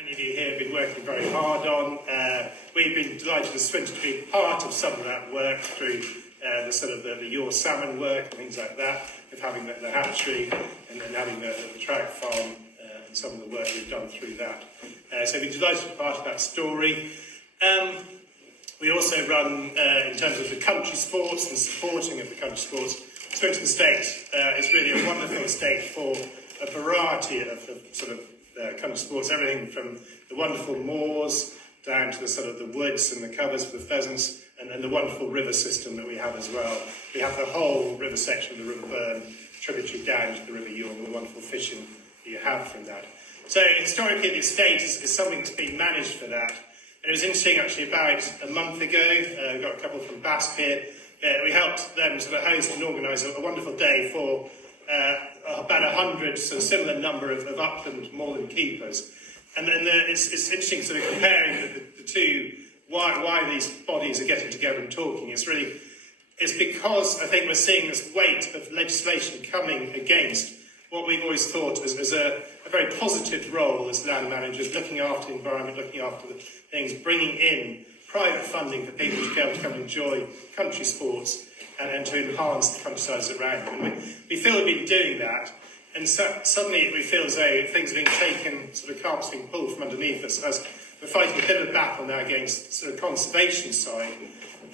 Many of you here have been working very hard on. We've been delighted as Swinton to be part of some of that work through the Your Salmon work and things like that, of having the hatchery and then having the trout farm and some of the work we've done through that. So we're delighted to be part of that story. We also run, in terms of the country sports and supporting of the country sports, Swinton Estate is really a wonderful estate for a variety of country sports, everything from the wonderful moors down to the woods and the covers for the pheasants, and the wonderful river system that we have as well. We have the whole river section of the River Burn, tributary down to the River York, and the wonderful fishing that you have from that. So historically the estate is something that's been managed for that. And it was interesting actually, about a month ago, we got a couple from Basque here, we helped them host and organise a wonderful day for about 100, similar number of upland moorland keepers. And then it's interesting comparing the two, why these bodies are getting together and talking. It's because I think we're seeing this weight of legislation coming against what we've always thought as a very positive role as land managers, looking after the environment, looking after the things, bringing in private funding for people to be able to come and enjoy country sports and to enhance the countrysides around them. And we feel we've been doing that, and suddenly we feel as though things are being taken, carpets being pulled from underneath us, as we're fighting a bit of a battle now against the conservation side.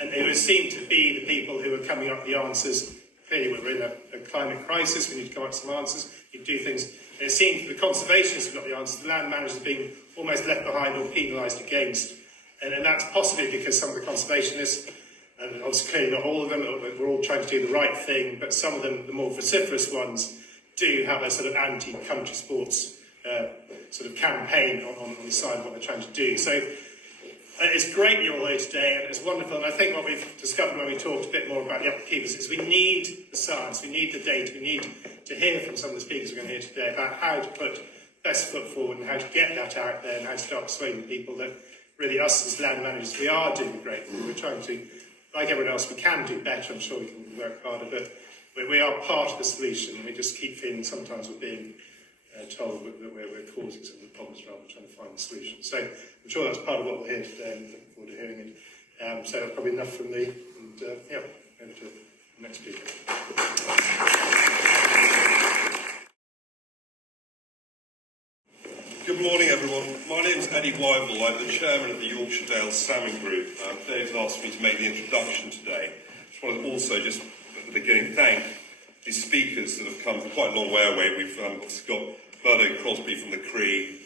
And it would seem to be the people who are coming up with the answers. Clearly we're in a climate crisis, we need to come up with some answers, we do things. And it seems the conservationists have got the answers, the land managers are being almost left behind or penalised against. And that's possibly because some of the conservationists, and obviously clearly not all of them, we're all trying to do the right thing, but some of them, the more vociferous ones, do have a anti-country sports campaign on the side of what they're trying to do. So it's great you're all here today, and it's wonderful. And I think what we've discovered when we talked a bit more about the upkeepers is we need the science, we need the data, we need to hear from some of the speakers we're going to hear today about how to put best foot forward and how to get that out there and how to start persuading people that really us as land managers, we are doing great. We're trying to, like everyone else, we can do better. I'm sure we can work harder, but we are part of the solution. We just keep feeling sometimes we're being told that we're causing some of the problems rather than trying to find the solution. So I'm sure that's part of what we're here today, and looking forward to hearing it. So that's probably enough from me, and over to the next speaker. Good morning, everyone. My name is Eddie Wyville. I'm the chairman of the Yorkshire Dale Salmon Group. Dave's asked me to make the introduction today. I just want to also, just at the beginning, thank these speakers that have come from quite a long way away. We've obviously got Murdo Crosby from the Cree.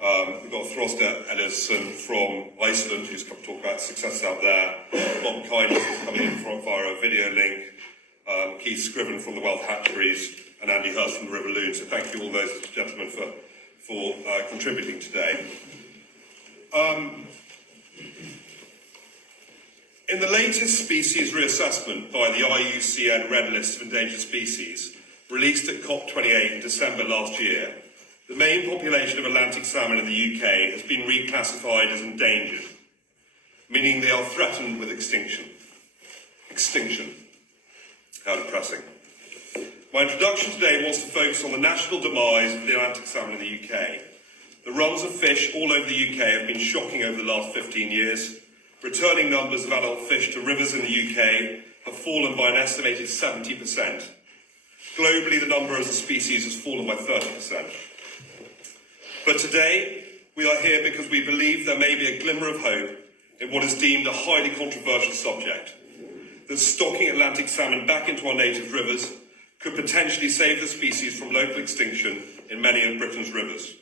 We've got Throster Ederson from Iceland, who's come to talk about success out there. Bob Kindness is coming in via a video link. Keith Scriven from the Wealth Hatcheries, and Andy Hurst from the River Loon. So thank you all those gentlemen for contributing today. In the latest species reassessment by the IUCN Red List of Endangered Species, released at COP28 in December last year, the main population of Atlantic salmon in the UK has been reclassified as endangered, meaning they are threatened with extinction. Extinction. How depressing. My introduction today wants to focus on the national demise of the Atlantic salmon in the UK. The runs of fish all over the UK have been shocking over the last 15 years. Returning numbers of adult fish to rivers in the UK have fallen by an estimated 70%. Globally, the number as a species has fallen by 30%. But today, we are here because we believe there may be a glimmer of hope in what is deemed a highly controversial subject, that stocking Atlantic salmon back into our native rivers could potentially save the species from local extinction in many of Britain's rivers.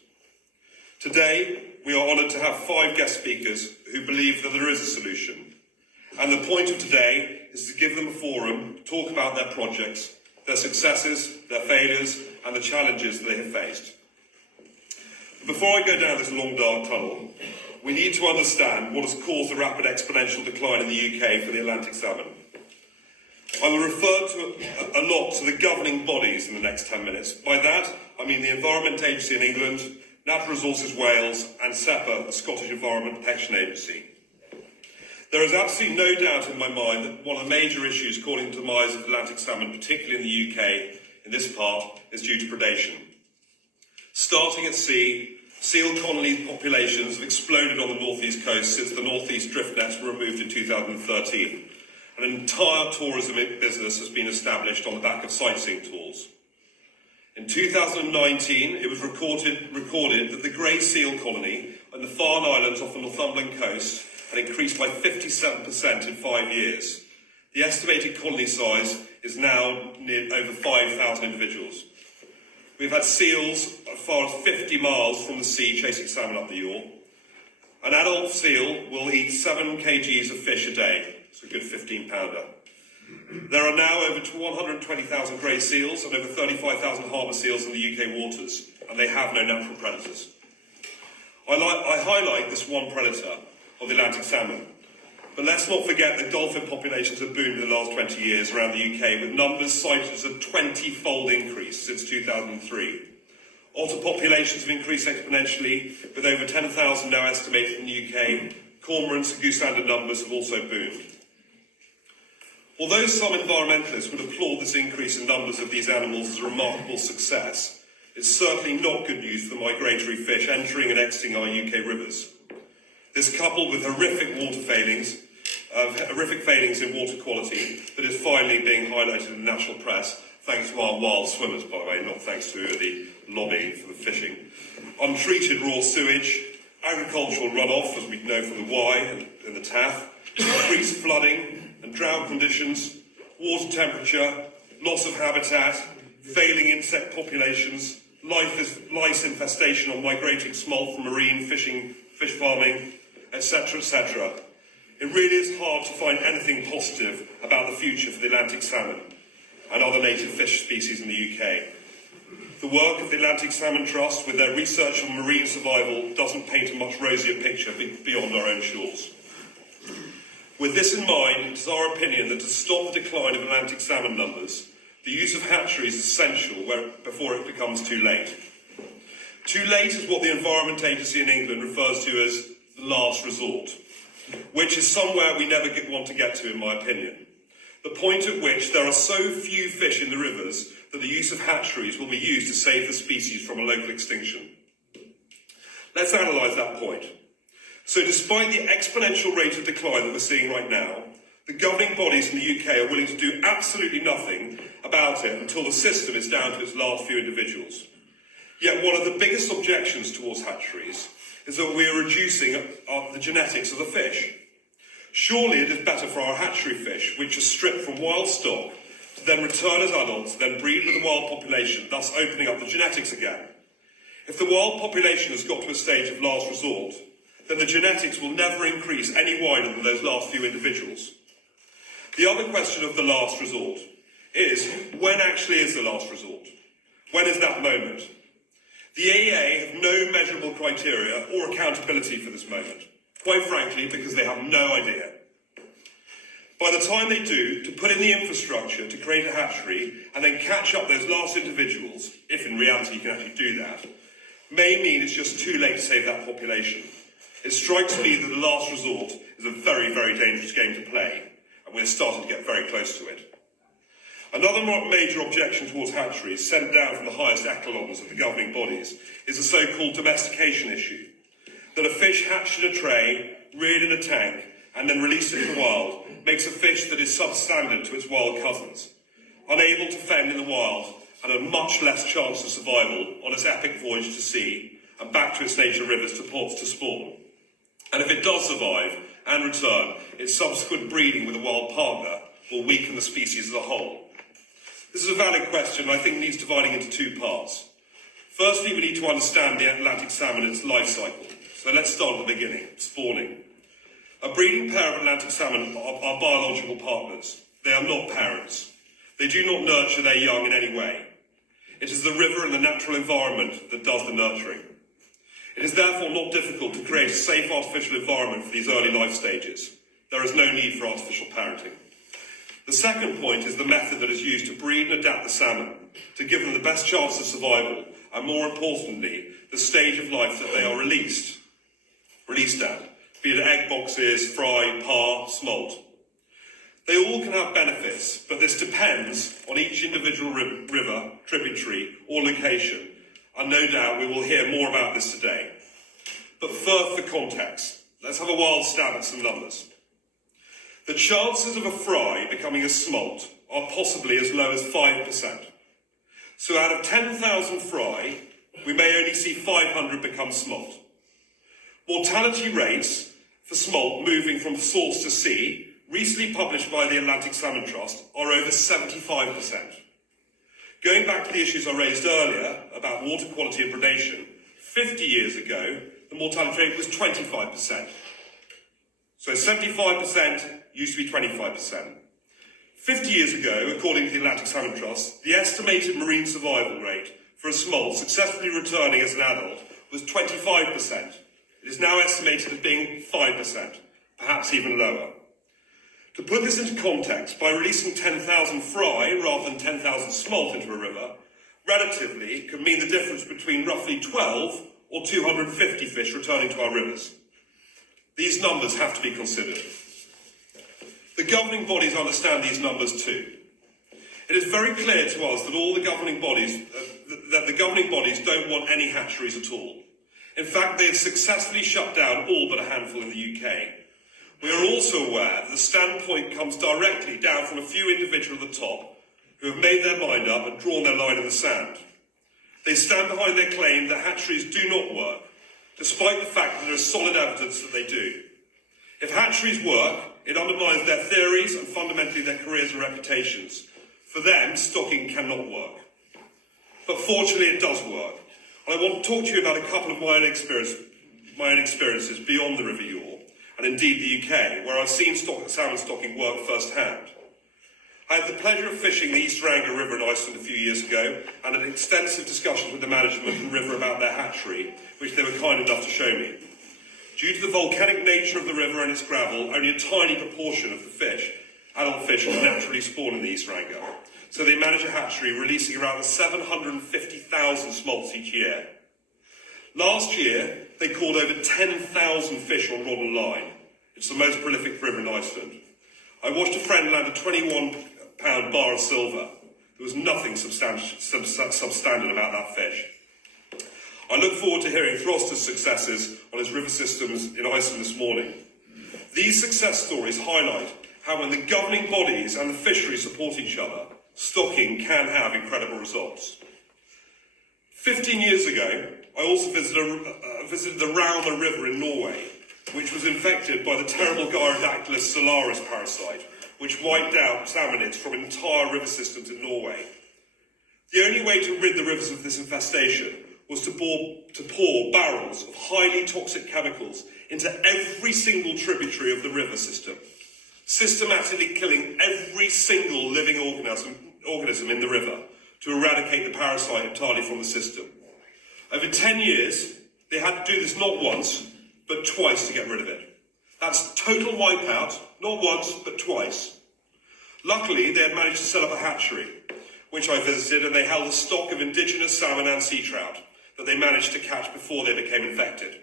Today, we are honoured to have 5 guest speakers who believe that there is a solution. And the point of today is to give them a forum to talk about their projects, their successes, their failures, and the challenges they have faced. But before I go down this long dark tunnel, we need to understand what has caused the rapid exponential decline in the UK for the Atlantic salmon. I will refer a lot to the governing bodies in the next 10 minutes. By that, I mean the Environment Agency in England, Natural Resources Wales, and SEPA, the Scottish Environment Protection Agency. There is absolutely no doubt in my mind that one of the major issues causing the demise of Atlantic salmon, particularly in the UK, in this part, is due to predation. Starting at sea, Seal colony populations have exploded on the northeast coast since the northeast drift nets were removed in 2013. An entire tourism business has been established on the back of sightseeing tours. In 2019, it was recorded that the grey seal colony on the Farne Islands off the Northumberland coast had increased by 57% in 5 years. The estimated colony size is now near over 5,000 individuals. We've had seals as far as 50 miles from the sea chasing salmon up the Yore. An adult seal will eat 7 kgs of fish a day, it's a good 15-pounder. There are now over 120,000 grey seals and over 35,000 harbour seals in the UK waters, and they have no natural predators. I highlight this one predator of the Atlantic salmon, but let's not forget that dolphin populations have boomed in the last 20 years around the UK, with numbers cited as a 20-fold increase since 2003. Otter populations have increased exponentially, with over 10,000 now estimated in the UK. Cormorants and goosander numbers have also boomed. Although some environmentalists would applaud this increase in numbers of these animals as a remarkable success, it's certainly not good news for the migratory fish entering and exiting our UK rivers. This, coupled with horrific failings in water quality that is finally being highlighted in the national press, thanks to our wild swimmers, by the way, not thanks to the lobby for the fishing. Untreated raw sewage, agricultural runoff, as we know from the Wye and the Taff, increased flooding and drought conditions, water temperature, loss of habitat, failing insect populations, lice infestation on migrating smolt from marine fishing, fish farming, etc., etc. It really is hard to find anything positive about the future for the Atlantic salmon and other native fish species in the UK. The work of the Atlantic Salmon Trust with their research on marine survival doesn't paint a much rosier picture beyond our own shores. With this in mind, it is our opinion that to stop the decline of Atlantic salmon numbers, the use of hatcheries is essential before it becomes too late. Too late is what the Environment Agency in England refers to as the last resort, which is somewhere we never want to get to, in my opinion. The point at which there are so few fish in the rivers that the use of hatcheries will be used to save the species from a local extinction. Let's analyse that point. So despite the exponential rate of decline that we're seeing right now, the governing bodies in the UK are willing to do absolutely nothing about it until the system is down to its last few individuals. Yet one of the biggest objections towards hatcheries is that we are reducing the genetics of the fish. Surely it is better for our hatchery fish, which are stripped from wild stock, to then return as adults, then breed with the wild population, thus opening up the genetics again. If the wild population has got to a stage of last resort, then the genetics will never increase any wider than those last few individuals. The other question of the last resort is, when actually is the last resort? When is that moment? The AEA have no measurable criteria or accountability for this moment, quite frankly, because they have no idea. By the time they do, to put in the infrastructure to create a hatchery and then catch up those last individuals, if in reality you can actually do that, may mean it's just too late to save that population. It strikes me that the last resort is a very, very dangerous game to play, and we're starting to get very close to it. Another major objection towards hatcheries, sent down from the highest echelons of the governing bodies, is the so-called domestication issue. That a fish hatched in a tray, reared in a tank, and then released into the wild makes a fish that is substandard to its wild cousins, unable to fend in the wild, and a much less chance of survival on its epic voyage to sea and back to its nature rivers to ports to spawn. And if it does survive and return, its subsequent breeding with a wild partner will weaken the species as a whole. This is a valid question, and I think needs dividing into two parts. Firstly, we need to understand the Atlantic salmon and its life cycle. So let's start at the beginning, spawning. A breeding pair of Atlantic salmon are biological partners. They are not parents. They do not nurture their young in any way. It is the river and the natural environment that does the nurturing. It is therefore not difficult to create a safe artificial environment for these early life stages. There is no need for artificial parenting. The second point is the method that is used to breed and adapt the salmon, to give them the best chance of survival, and more importantly, the stage of life that they are released at, be it egg boxes, fry, par, smolt. They all can have benefits, but this depends on each individual river, tributary, or location, and no doubt we will hear more about this today. But for context, let's have a wild stab at some numbers. The chances of a fry becoming a smolt are possibly as low as 5%. So out of 10,000 fry, we may only see 500 become smolt. Mortality rates for smolt moving from source to sea, recently published by the Atlantic Salmon Trust, are over 75%. Going back to the issues I raised earlier about water quality and predation, 50 years ago, the mortality rate was 25%. So 75% used to be 25%. 50 years ago, according to the Atlantic Salmon Trust, the estimated marine survival rate for a smolt successfully returning as an adult was 25%. It is now estimated as being 5%, perhaps even lower. To put this into context, by releasing 10,000 fry rather than 10,000 smolt into a river, relatively could mean the difference between roughly 12 or 250 fish returning to our rivers. These numbers have to be considered. The governing bodies understand these numbers too. It is very clear to us that the governing bodies don't want any hatcheries at all. In fact, they have successfully shut down all but a handful in the UK. We are also aware that the standpoint comes directly down from a few individuals at the top who have made their mind up and drawn their line in the sand. They stand behind their claim that hatcheries do not work, despite the fact that there is solid evidence that they do. If hatcheries work, it undermines their theories and fundamentally their careers and reputations. For them, stocking cannot work. But fortunately, it does work. And I want to talk to you about a couple of my own experiences beyond the River Yore, and indeed the UK, where I've seen salmon stocking work firsthand. I had the pleasure of fishing the East Ranger River in Iceland a few years ago, and had extensive discussions with the management of the river about their hatchery, which they were kind enough to show me. Due to the volcanic nature of the river and its gravel, only a tiny proportion of the fish, adult fish, can naturally spawn in the East Ranger. So they manage a hatchery releasing around 750,000 smolts each year. Last year, they caught over 10,000 fish on rod and line. It's the most prolific river in Iceland. I watched a friend land a 21-pound bar of silver. There was nothing substandard about that fish. I look forward to hearing Throster's successes on his river systems in Iceland this morning. These success stories highlight how when the governing bodies and the fishery support each other, stocking can have incredible results. 15 years ago, I also visited the Rauma River in Norway, which was infected by the terrible Gyrodactylus salaris parasite, which wiped out salmonids from entire river systems in Norway. The only way to rid the rivers of this infestation was to pour barrels of highly toxic chemicals into every single tributary of the river system, systematically killing every single living organism in the river to eradicate the parasite entirely from the system. Over 10 years, they had to do this not once, but twice to get rid of it. That's total wipeout, not once, but twice. Luckily, they had managed to set up a hatchery, which I visited, and they held a stock of indigenous salmon and sea trout that they managed to catch before they became infected.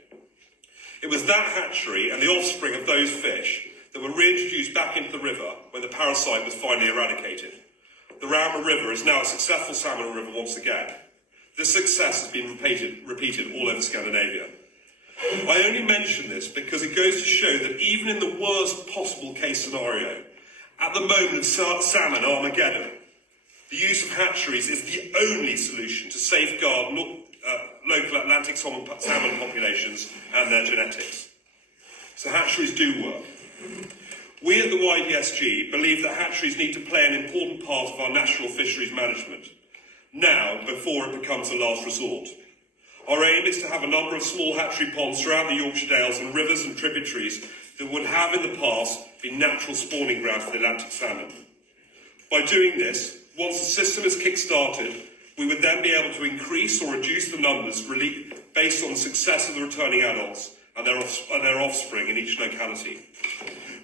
It was that hatchery and the offspring of those fish that were reintroduced back into the river when the parasite was finally eradicated. The Rauma River is now a successful salmon river once again. This success has been repeated all over Scandinavia. I only mention this because it goes to show that even in the worst possible case scenario, at the moment of salmon Armageddon, the use of hatcheries is the only solution to safeguard local Atlantic salmon populations and their genetics. So hatcheries do work. We at the YDSG believe that hatcheries need to play an important part of our national fisheries management, now before it becomes a last resort. Our aim is to have a number of small hatchery ponds throughout the Yorkshire Dales and rivers and tributaries that would have in the past been natural spawning grounds for the Atlantic salmon. By doing this, once the system is kick-started, we would then be able to increase or reduce the numbers based on the success of the returning adults and their offspring in each locality.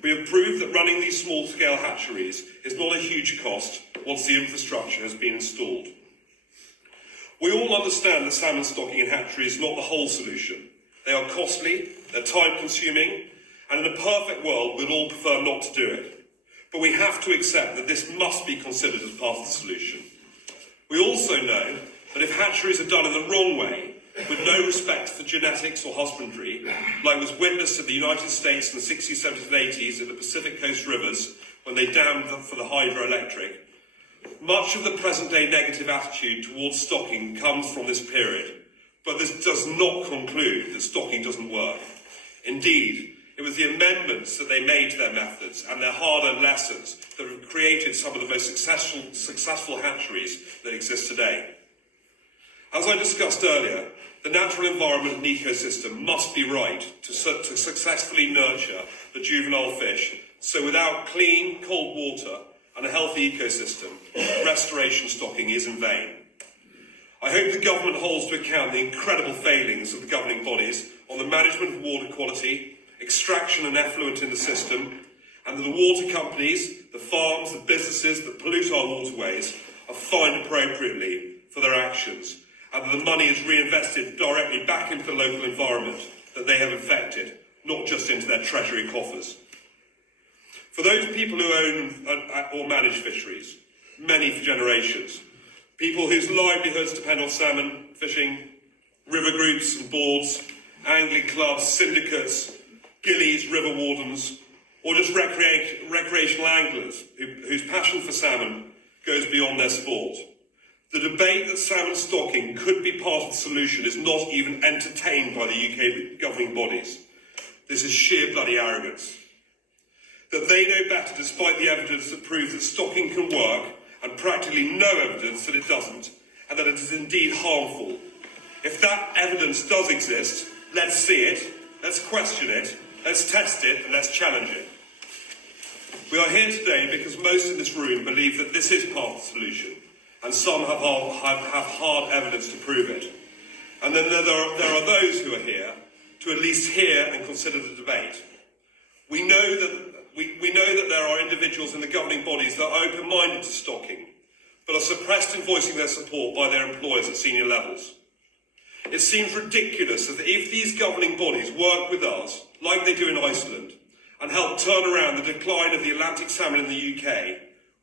We have proved that running these small-scale hatcheries is not a huge cost once the infrastructure has been installed. We all understand that salmon stocking in hatcheries is not the whole solution. They are costly, they're time-consuming, and in a perfect world, we'd all prefer not to do it. But we have to accept that this must be considered as part of the solution. We also know that if hatcheries are done in the wrong way, with no respect for genetics or husbandry, like was witnessed in the United States in the 60s, 70s and 80s in the Pacific Coast rivers when they dammed them for the hydroelectric. Much of the present-day negative attitude towards stocking comes from this period, but this does not conclude that stocking doesn't work. Indeed, it was the amendments that they made to their methods and their hard-earned lessons that have created some of the most successful hatcheries that exist today. As I discussed earlier, the natural environment and ecosystem must be right to successfully nurture the juvenile fish, so without clean, cold water and a healthy ecosystem, restoration stocking is in vain. I hope the government holds to account the incredible failings of the governing bodies on the management of water quality, extraction and effluent in the system, and that the water companies, the farms, the businesses that pollute our waterways are fined appropriately for their actions, and that the money is reinvested directly back into the local environment that they have affected, not just into their treasury coffers. For those people who own or manage fisheries, many for generations, people whose livelihoods depend on salmon fishing, river groups and boards, angling clubs, syndicates, gillies, river wardens, or just recreational anglers whose passion for salmon goes beyond their sport. The debate that salmon stocking could be part of the solution is not even entertained by the UK governing bodies. This is sheer bloody arrogance. That they know better despite the evidence that proves that stocking can work and practically no evidence that it doesn't, and that it is indeed harmful. If that evidence does exist, let's see it, let's question it, let's test it, and let's challenge it. We are here today because most in this room believe that this is part of the solution, and some have hard evidence to prove it. And then there are those who are here to at least hear and consider the debate. We know that there are individuals in the governing bodies that are open-minded to stocking, but are suppressed in voicing their support by their employers at senior levels. It seems ridiculous that if these governing bodies work with us, like they do in Iceland, and help turn around the decline of the Atlantic salmon in the UK,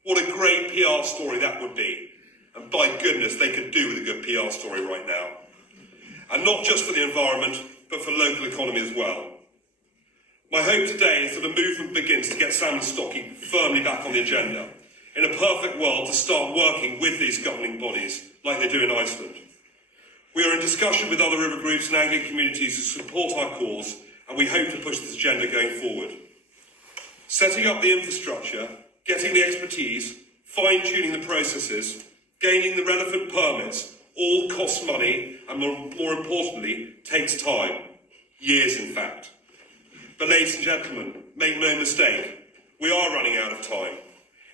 what a great PR story that would be. And by goodness, they could do with a good PR story right now. And not just for the environment, but for local economy as well. My hope today is that a movement begins to get salmon stocking firmly back on the agenda, in a perfect world to start working with these governing bodies, like they do in Iceland. We are in discussion with other river groups and angling communities who support our cause, and we hope to push this agenda going forward. Setting up the infrastructure, getting the expertise, fine-tuning the processes, gaining the relevant permits, all costs money, and more importantly, takes time. Years, in fact. But ladies and gentlemen, make no mistake, we are running out of time.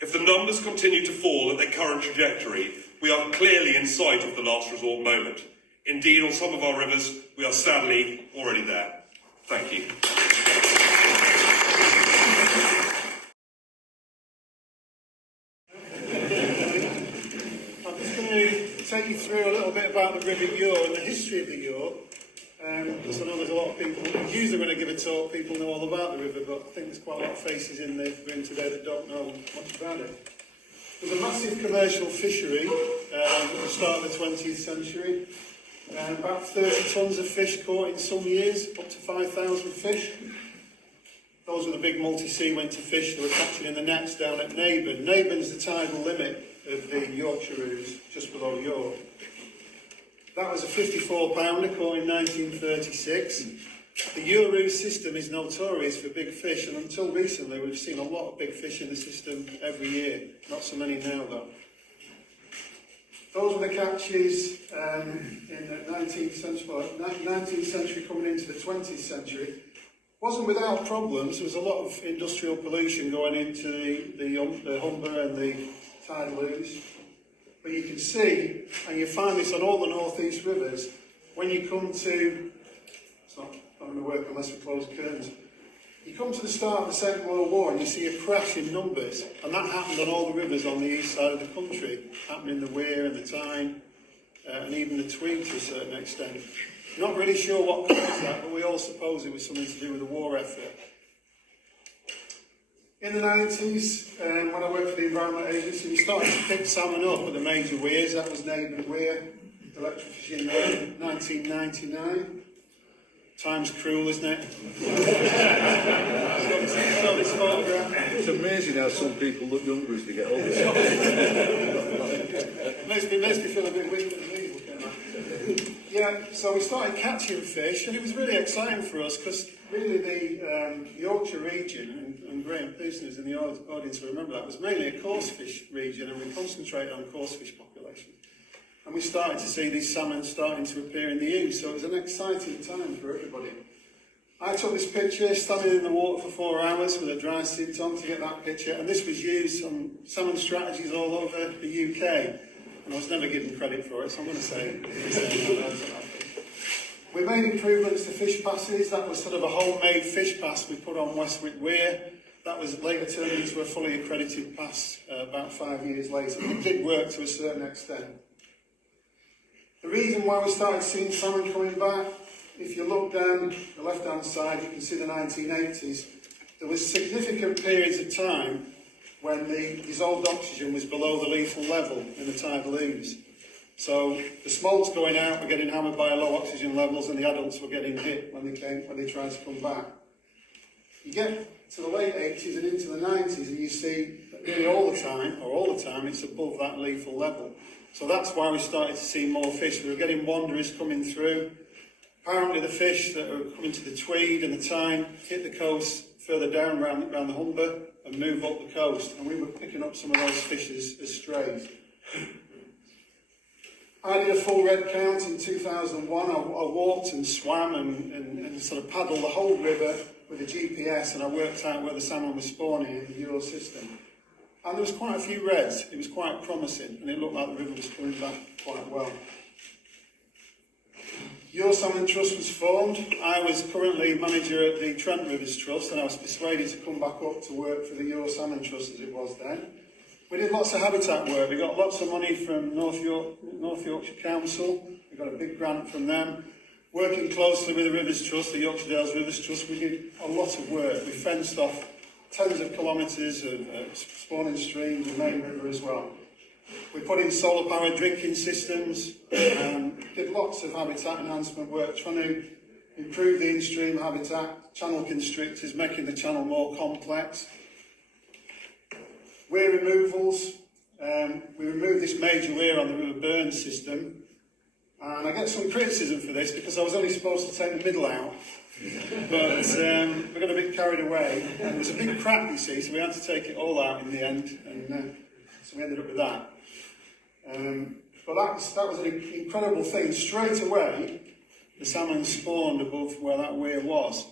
If the numbers continue to fall at their current trajectory, we are clearly in sight of the last resort moment. Indeed, on some of our rivers, we are sadly already there. Thank you. I'm just going to take you through a little bit about the River Yore and the history of the Yore. Because I know there's a lot of people, usually when I give a talk, people know all about the river, but I think there's quite a lot of faces in the room today that don't know much about it. It was a massive commercial fishery at the start of the 20th century. About 30 tonnes of fish caught in some years, up to 5,000 fish. Those were the big multi-sea winter fish that were catching in the nets down at Naburn. Naburn's the tidal limit of the Yorkshire Roos, just below York. That was a 54-pounder caught in 1936. The Euro system is notorious for big fish, and until recently we've seen a lot of big fish in the system every year. Not so many now, though. Those were the catches in the 19th century coming into the 20th century. Wasn't without problems. There was a lot of industrial pollution going into the Humber and the tidal ooze. But you can see, and you find this on all the northeast rivers, when you come to, it's not going to work unless we close the curtains, you come to the start of the Second World War and you see a crash in numbers, and that happened on all the rivers on the east side of the country, happening in the Wear and the Tyne, and even the Tweed to a certain extent. Not really sure what caused that, but we all suppose it was something to do with the war effort. In the 90s, when I worked for the Environment Agency, we started to pick salmon up at the major weirs. That was Naburn Weir. electrofishing in 1999. Time's cruel, isn't it? So this photograph. It's amazing how some people look younger as they get older. makes me feel a bit weak. Yeah, so we started catching fish, and it was really exciting for us because really the Yorkshire region, and Graham Pearson is in the audience will remember that, was mainly a coarse fish region, and we concentrated on coarse fish population. And we started to see these salmon starting to appear in the Ouse, so it was an exciting time for everybody. I took this picture standing in the water for 4 hours with a dry suit on to get that picture, and this was used on salmon strategies all over the UK. And I was never given credit for it, so I'm going to say we made improvements to fish passes. That was sort of a homemade fish pass we put on Westwick Weir. That was later turned into a fully accredited pass about 5 years later. It did work to a certain extent. The reason why we started seeing salmon coming back, if you look down the left-hand side, you can see the 1980s. There was significant periods of time when the dissolved oxygen was below the lethal level in the tidal ooze. So the smolts going out were getting hammered by low oxygen levels, and the adults were getting hit when they tried to come back. You get to the late 80s and into the 90s, and you see that nearly all the time, it's above that lethal level. So that's why we started to see more fish. We were getting wanderers coming through. Apparently the fish that were coming to the Tweed and the Tyne hit the coast further down around the Humber and move up the coast, and we were picking up some of those fish as strays. I did a full red count in 2001. I walked and swam and sort of paddled the whole river with a GPS, and I worked out where the salmon was spawning in the Euro system. And there was quite a few reds. It was quite promising, and it looked like the river was coming back quite well. Your Salmon Trust was formed. I was currently manager at the Trent Rivers Trust, and I was persuaded to come back up to work for the Your Salmon Trust as it was then. We did lots of habitat work. We got lots of money from North Yorkshire Council. We got a big grant from them. Working closely with the Rivers Trust, the Yorkshire Dales Rivers Trust, we did a lot of work. We fenced off tens of kilometres of spawning streams and main river as well. We put in solar-powered drinking systems, did lots of habitat enhancement work, trying to improve the in-stream habitat, channel constrictors, making the channel more complex. Weir removals, we removed this major weir on the River Burn system, and I get some criticism for this because I was only supposed to take the middle out, but we got a bit carried away, and there was a big crack, you see, so we had to take it all out in the end, and so we ended up with that. But that was an incredible thing. Straight away, the salmon spawned above where that weir was.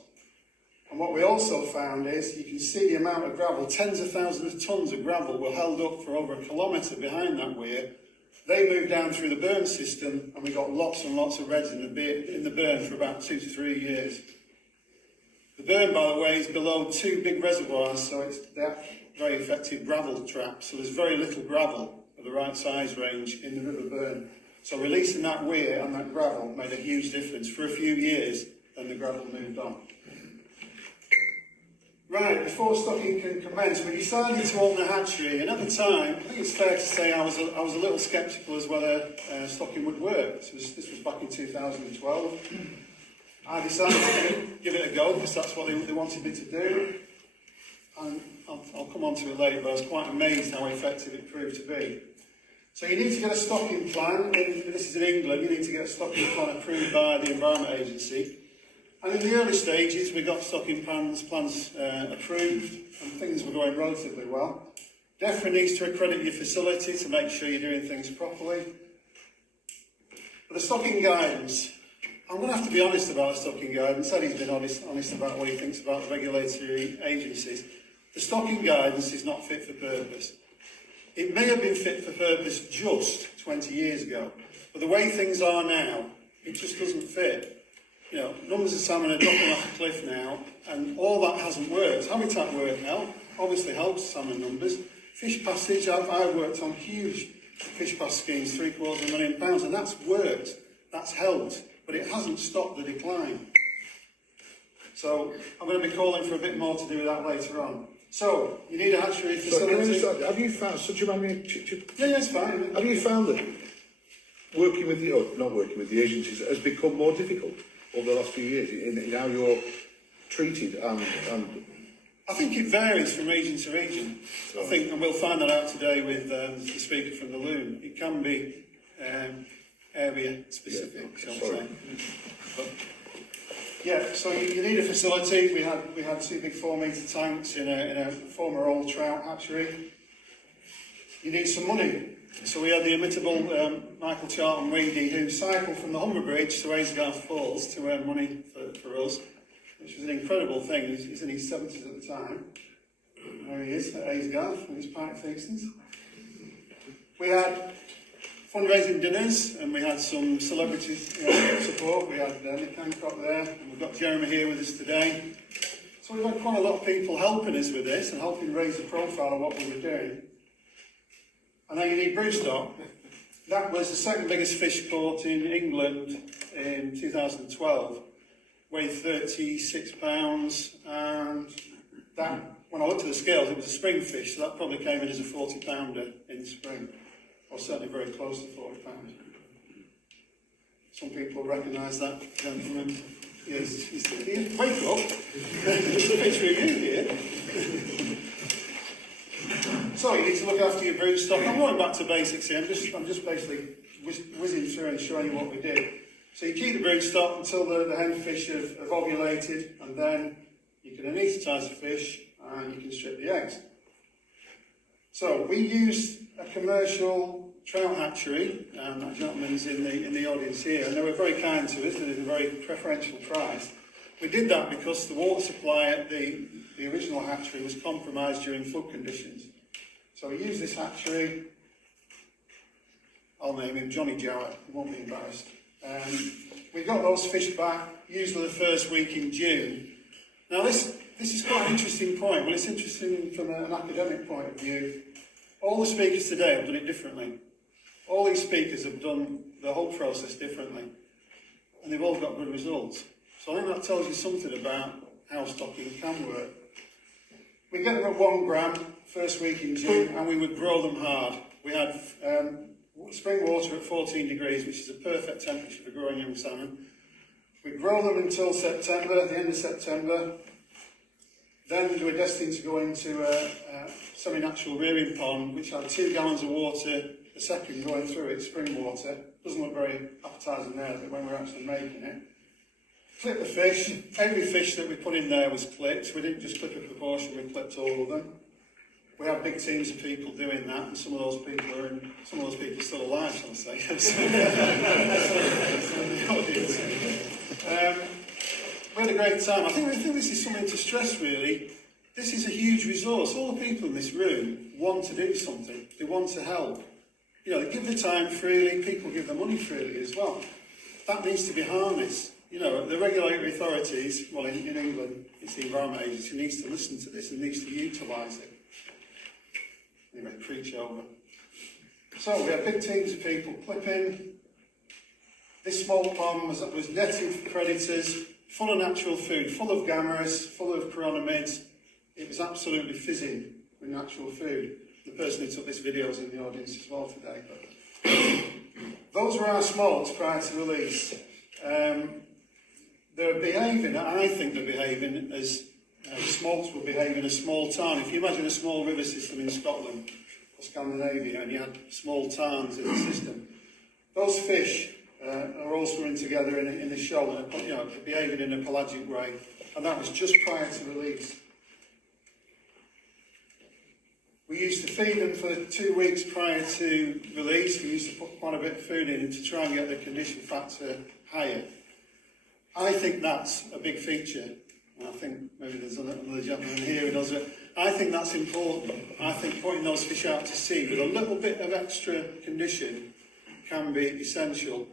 And what we also found is, you can see the amount of gravel, tens of thousands of tonnes of gravel were held up for over a kilometre behind that weir. They moved down through the burn system, and we got lots and lots of reds in the burn for about 2 to 3 years. The burn, by the way, is below 2 big reservoirs, so it's very effective gravel trap. So there's very little gravel of the right size range in the River Burn. So releasing that weir and that gravel made a huge difference. For a few years, then the gravel moved on. Right, before stocking can commence, we decided to open a hatchery, and at the time, I think it's fair to say I was a little sceptical as whether stocking would work. This was back in 2012. I decided to give it a go because that's what they wanted me to do. And I'll come on to it later, but I was quite amazed how effective it proved to be. So you need to get a stocking plan. This is in England. You need to get a stocking plan approved by the Environment Agency. And in the early stages, we got stocking plans approved, and things were going relatively well. DEFRA needs to accredit your facility to make sure you're doing things properly. But the stocking guidance, I'm going to have to be honest about the stocking guidance. Eddie's been honest about what he thinks about the regulatory agencies. The stocking guidance is not fit for purpose. It may have been fit for purpose just 20 years ago, but the way things are now, it just doesn't fit. You know, numbers of salmon are dropping off a cliff now, and all that hasn't worked. Habitat work now obviously helps salmon numbers. Fish passage, I've worked on huge fish pass schemes, £750,000, and that's worked, that's helped, but it hasn't stopped the decline. So I'm going to be calling for a bit more to do with that later on. So, you need a hatchery facility. So, have you found, so do you mind me? Yeah, it's fine. Have you found that working with the, or not working with the agencies has become more difficult over the last few years in how you're treated and I think it varies from region to region. I think, and we'll find that out today with the speaker from the Loom. It can be area specific, shall we say. But, yeah, so you need a facility. We had 2 big 4-metre tanks in a former old trout hatchery. You need some money. So we had the imitable Michael Charlton Weedy, who cycled from the Humber Bridge to Aysgarth Falls to earn money for us, which was an incredible thing. He's in his 70s at the time. There he is at Aysgarth with his pike feastings. We had fundraising dinners and we had some celebrity support. We had Nick Hancock there, and we've got Jeremy here with us today. So we've had quite a lot of people helping us with this and helping raise the profile of what we were doing. And then you need broodstock. That was the second biggest fish caught in England in 2012. Weighed 36 pounds, and that, when I looked at the scales, it was a spring fish, so that probably came in as a 40-pounder in spring, or certainly very close to 40 pounds. Some people recognise that gentleman. Yes, he's here. Wake up! There's a picture of you here. So you need to look after your broodstock. I'm going back to basics here. I'm just basically whizzing through and showing you what we did. So you keep the broodstock until the hen fish have ovulated, and then you can anaesthetise the fish and you can strip the eggs. So we used a commercial trout hatchery, and that gentleman's in the audience here, and they were very kind to us. They did a very preferential price. We did that because the water supply at the original hatchery was compromised during flood conditions. So we used this hatchery. I'll name him Johnny Jowett, he won't be embarrassed. We got those fish back, usually the first week in June. Now this is quite an interesting point. Well, it's interesting from an academic point of view. All the speakers today have done it differently. All these speakers have done the whole process differently, and they've all got good results. So I think that tells you something about how stocking can work. We get them at 1 gram first week in June, and we would grow them hard. We had spring water at 14 degrees, which is a perfect temperature for growing young salmon. We grow them until September, the end of September. Then we were destined to go into a semi-natural rearing pond, which had 2 gallons of water a second going through it, spring water. Doesn't look very appetising there, but when we're actually making it. Clip the fish. Every fish that we put in there was clipped. We didn't just clip a proportion, we clipped all of them. We had big teams of people doing that, and some of those people are still alive, shall I say. We had a great time. I think this is something to stress, really. This is a huge resource. All the people in this room want to do something. They want to help. You know, they give their time freely. People give their money freely as well. That needs to be harnessed. You know, the regulatory authorities, well, in England, it's the Environment Agency, needs to listen to this and needs to utilise it. Anyway, preach over. So we had big teams of people clipping. This small pond was netted for predators, full of natural food, full of gammas, full of chironomids. It was absolutely fizzing with natural food. The person who took this video is in the audience as well today. But those were our smolts prior to release. They're behaving, I think they're behaving as smolts would behave in a small tarn. If you imagine a small river system in Scotland or Scandinavia and you had small tarns in the system, those fish are all swimming together in a shoal and behaving in a pelagic way. And that was just prior to release. We used to feed them for 2 weeks prior to release. We used to put quite a bit of food in to try and get the condition factor higher. I think that's a big feature. And I think maybe there's another gentleman here who does it. I think that's important. I think putting those fish out to sea with a little bit of extra condition can be essential,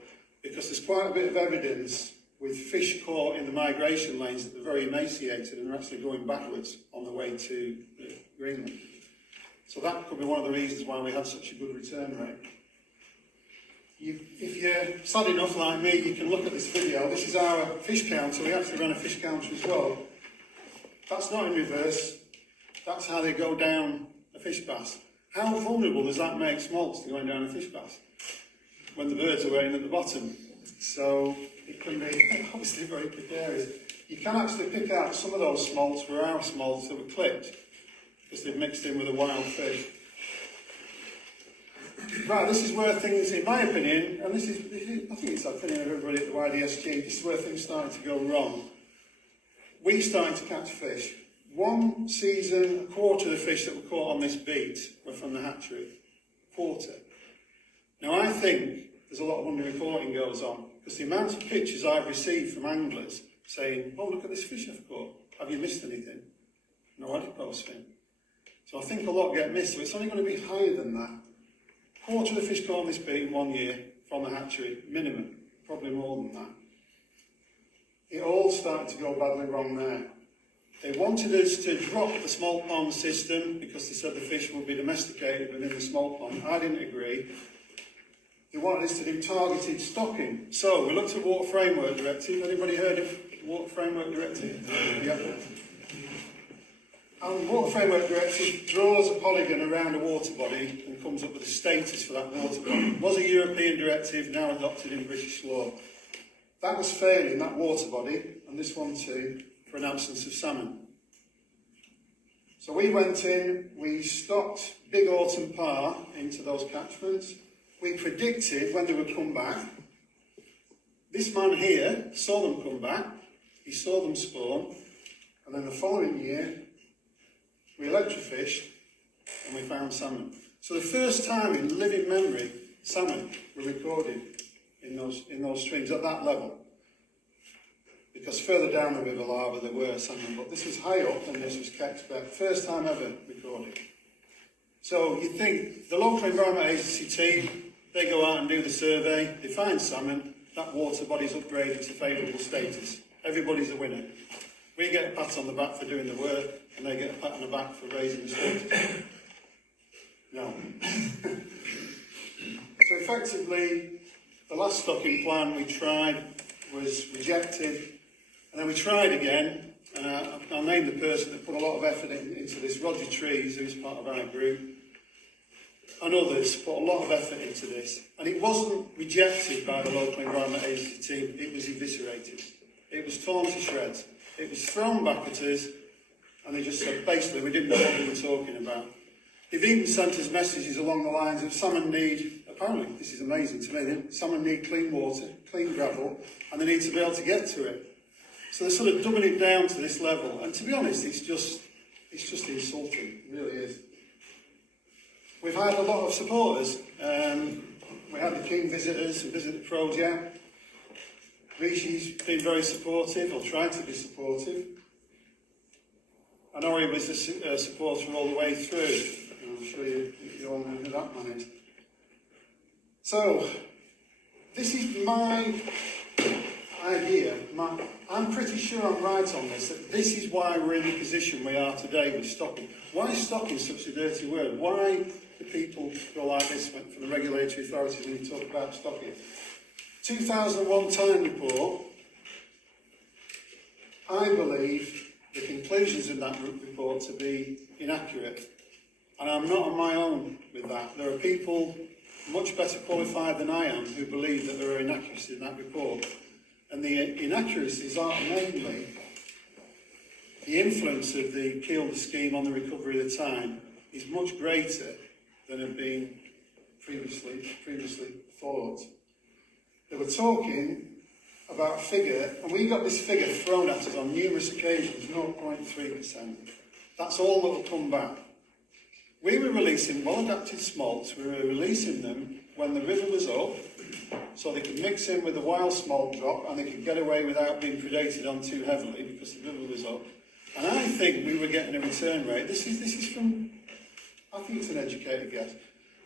because there's quite a bit of evidence with fish caught in the migration lanes that they're very emaciated and are actually going backwards on the way to Greenland. So that could be one of the reasons why we had such a good return rate. If you're sad enough like me, you can look at this video. This is our fish counter. We actually run a fish counter as well. That's not in reverse. That's how they go down a fish bass. How vulnerable does that make smolts to going down a fish bass? when the birds are waiting at the bottom. So it can be obviously very precarious. You can actually pick out some of those smolts were our smolts that were clipped because they've mixed in with a wild fish. Right, this is where things, in my opinion, and this is I think it's the opinion of everybody at the YDSG, this is where things started to go wrong. We started to catch fish. One season, a quarter of the fish that were caught on this beat were from the hatchery. Quarter. Now I think there's a lot of underreporting goes on, because the amount of pictures I've received from anglers saying, oh, look at this fish I've caught. Have you missed anything? No adipose fin. So I think a lot get missed, so it's only going to be higher than that. Quarter of the fish caught on this beat in 1 year from the hatchery, minimum, probably more than that. It all started to go badly wrong there. They wanted us to drop the small pond system because they said the fish would be domesticated within the small pond. I didn't agree. They wanted us to do targeted stocking. So we looked at Water Framework Directive. Anybody heard of Water Framework Directive? Yeah. And the Water Framework Directive draws a polygon around a water body and comes up with a status for that water body. It was a European directive, now adopted in British law. That was failing, that water body, and this one too, for an absence of salmon. So we went in, we stocked big autumn par into those catchments. We predicted when they would come back. This man here saw them come back, he saw them spawn, and then the following year we electrofished and we found salmon. So the first time in living memory, salmon were recorded in those streams at that level. Because further down the River Lava there were salmon, but this was high up and this was kept back. First time ever recorded. So you think the local environment agency team, they go out and do the survey, they find salmon, that water body's upgraded to favourable status. Everybody's a winner. We get a pat on the back for doing the work, and they get a pat on the back for raising the status. No. So effectively, the last stocking plan we tried was rejected, and then we tried again. I'll name the person that put a lot of effort into this, Roger Trees, who's part of our group, and others put a lot of effort into this. And it wasn't rejected by the local environment agency team, it was eviscerated. It was torn to shreds. It was thrown back at us, and they just said, basically, we didn't know what we were talking about. They've even sent us messages along the lines of salmon need, apparently, this is amazing to me, salmon need clean water, clean gravel, and they need to be able to get to it. So they're sort of dumbing it down to this level, and to be honest, it's just insulting, it really is. We've had a lot of supporters. We had the King visitors who visited the project. Rishi's been very supportive, or tried to be supportive. I know he was a supporter all the way through. I'm sure you all know who that man is. So, this is my idea. I'm pretty sure I'm right on this, that this is why we're in the position we are today with stocking. Why is stocking such a dirty word? Why do people go like this from the regulatory authorities when you talk about stocking? 2001 time report, I believe the conclusions in that report to be inaccurate. And I'm not on my own with that. There are people much better qualified than I am who believe that there are inaccuracies in that report. And the inaccuracies are mainly the influence of the Kielder scheme on the recovery of the time is much greater than had been previously thought. They were talking about a figure, and we got this figure thrown at us on numerous occasions, 0.3%. That's all that will come back. We were releasing well-adapted smolts, we were releasing them when the river was up, so they could mix in with the wild smolt drop, and they could get away without being predated on too heavily because the river was up. And I think we were getting a return rate. This is from, I think it's an educated guess.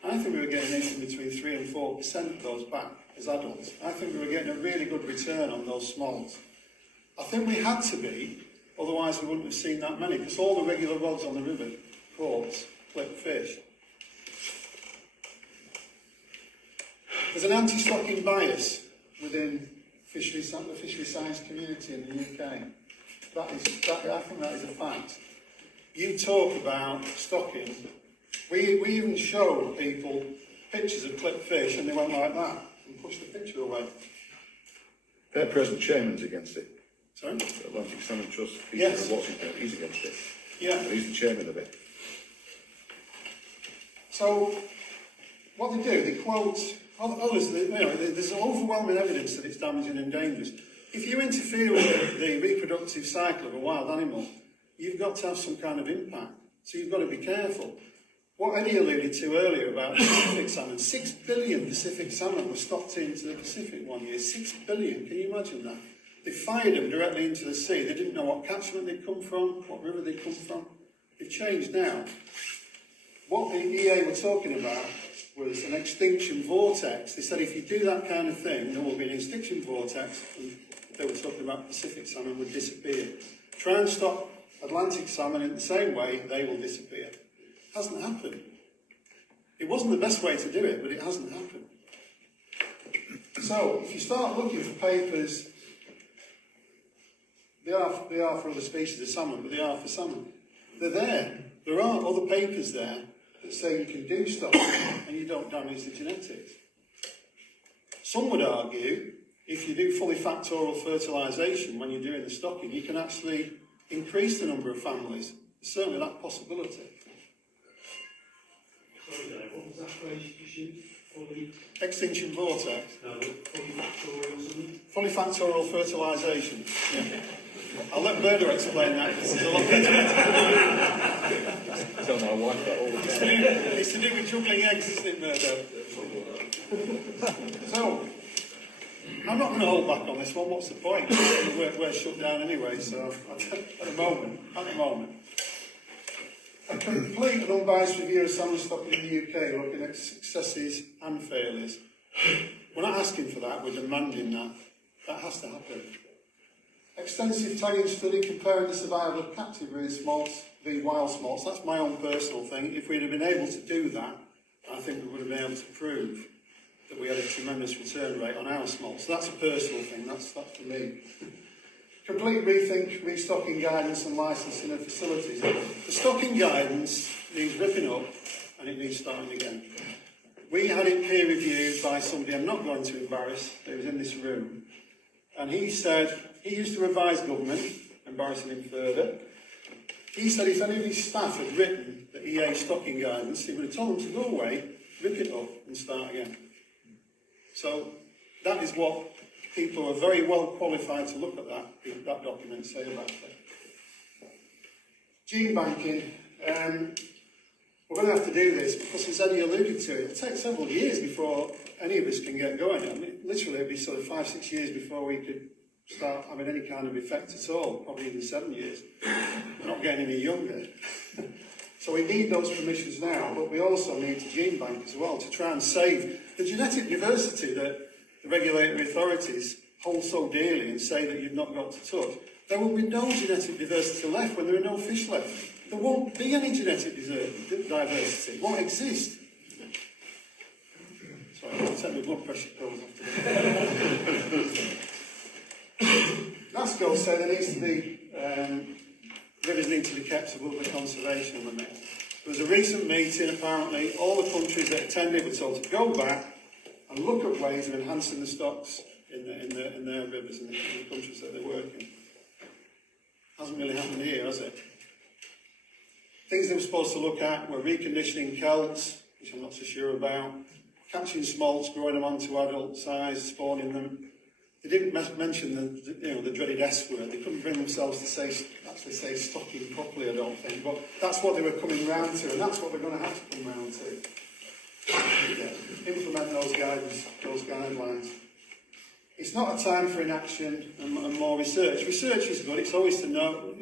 I think we were getting anything between 3 and 4% of those back as adults. I think we were getting a really good return on those smolts. I think we had to be, otherwise we wouldn't have seen that many, because all the regular rods on the river caught clipped fish. There's an anti-stocking bias within the fishery science community in the UK. I think that is a fact. You talk about stocking. We even showed people pictures of clipped fish and they went like that. and push the picture away. Their present chairman's against it. Sorry? The Atlantic Salmon Trust, Peter Yes. Washington, he's against it. Yeah. He's the chairman of it. So, what they do, they quote others, there's overwhelming evidence that it's damaging and dangerous. If you interfere with the reproductive cycle of a wild animal, you've got to have some kind of impact. So you've got to be careful. What Eddie alluded to earlier about Pacific salmon, 6 billion Pacific salmon were stocked into the Pacific one year. 6 billion, can you imagine that? They fired them directly into the sea. They didn't know what catchment they'd come from, what river they'd come from. They've changed now. What the EA were talking about was an extinction vortex. They said if you do that kind of thing, there will be an extinction vortex, and they were talking about Pacific salmon would disappear. Try and stop Atlantic salmon in the same way, they will disappear. Hasn't happened. It wasn't the best way to do it, but it hasn't happened. So, if you start looking for papers, they are for other species of salmon, but they are for salmon. They're there. There are other papers there that say you can do stuff and you don't damage the genetics. Some would argue, if you do fully factorial fertilisation when you're doing the stocking, you can actually increase the number of families. There's certainly that possibility. What was that phrase you used? Extinction vortex. No, polyfactorial or something? Fully factorial fertilisation. Yeah. I'll let Berdo explain that because there's a lot better. I tell my wife that all the time. It's to do with juggling eggs, isn't it, Berdo? So, I'm not going to hold back on this one. What's the point? We're shut down anyway, so at the moment. A complete and unbiased review of salmon stocking in the UK, looking at successes and failures. We're not asking for that, we're demanding that. That has to happen. Extensive tagging study comparing the survival of captive breed smolts v wild smolts. That's my own personal thing. If we'd have been able to do that, I think we would have been able to prove that we had a tremendous return rate on our smolts. So that's a personal thing, that's for me. Complete rethink, restocking guidance and licensing of facilities. The stocking guidance needs ripping up and it needs starting again. We had it peer reviewed by somebody I'm not going to embarrass, who was in this room, and he said he used to advise government, embarrassing him further. He said if any of his staff had written the EA stocking guidance, he would have told them to go away, rip it up and start again. So that is what people who are very well qualified to look at that document say about it. Gene banking. We're going to have to do this because, as Eddie alluded to, it takes several years before any of us can get going. I mean, literally, it'd be sort of 5-6 years before we could start having any kind of effect at all, probably even 7 years. We're not getting any younger. So we need those permissions now, but we also need to gene bank as well to try and save the genetic diversity that the regulatory authorities hold so dearly and say that you've not got to touch. There will be no genetic diversity left when there are no fish left. There won't be any genetic diversity. It won't exist. Sorry, I'll take my blood pressure pills after this. NASCO say there needs to be, rivers need to be kept above the conservation limit. There was a recent meeting, apparently, all the countries that attended were told to go back and look at ways of enhancing the stocks in their rivers and in the countries that they work in. Hasn't really happened here, has it? Things they were supposed to look at were reconditioning kelts, which I'm not so sure about, catching smolts, growing them onto adult size, spawning them. They didn't mention the dreaded S word. They couldn't bring themselves to actually say stocking properly, I don't think. But that's what they were coming round to, and that's what they're going to have to come round to. Yeah, implement those guidelines. It's not a time for inaction and more research. Research is good. It's always to know,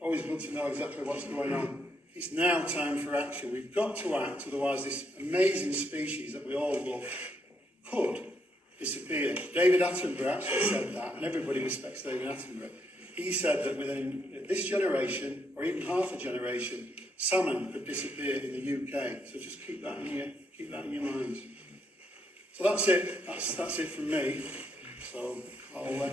always good to know exactly what's going on. It's now time for action. We've got to act, otherwise this amazing species that we all love could disappear. David Attenborough actually said that, and everybody respects David Attenborough. He said that within this generation, or even half a generation, salmon could disappear in the UK. So just keep that in your minds. So that's it. That's it from me. So I'll.